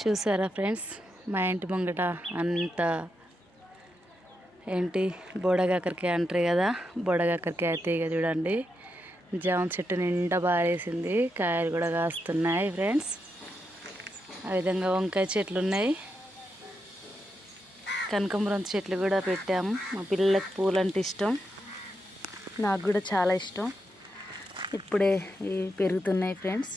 చూసారా ఫ్రెండ్స్, మా ఇంటి ముంగట అంత ఏంటి బోడగాకరకాయ అంటారు కదా, బోడగాకరకాయ తీగ చూడండి. జామ చెట్టు నిండా బారేసింది, కాయలు కూడా కాస్తున్నాయి ఫ్రెండ్స్. ఆ విధంగా వంకాయ చెట్లు ఉన్నాయి, కనకాంబరం చెట్లు కూడా పెట్టాము. మా పిల్లలకు పూలు అంటే ఇష్టం, నాకు కూడా చాలా ఇష్టం. ఇప్పుడే ఇవి పెరుగుతున్నాయి ఫ్రెండ్స్.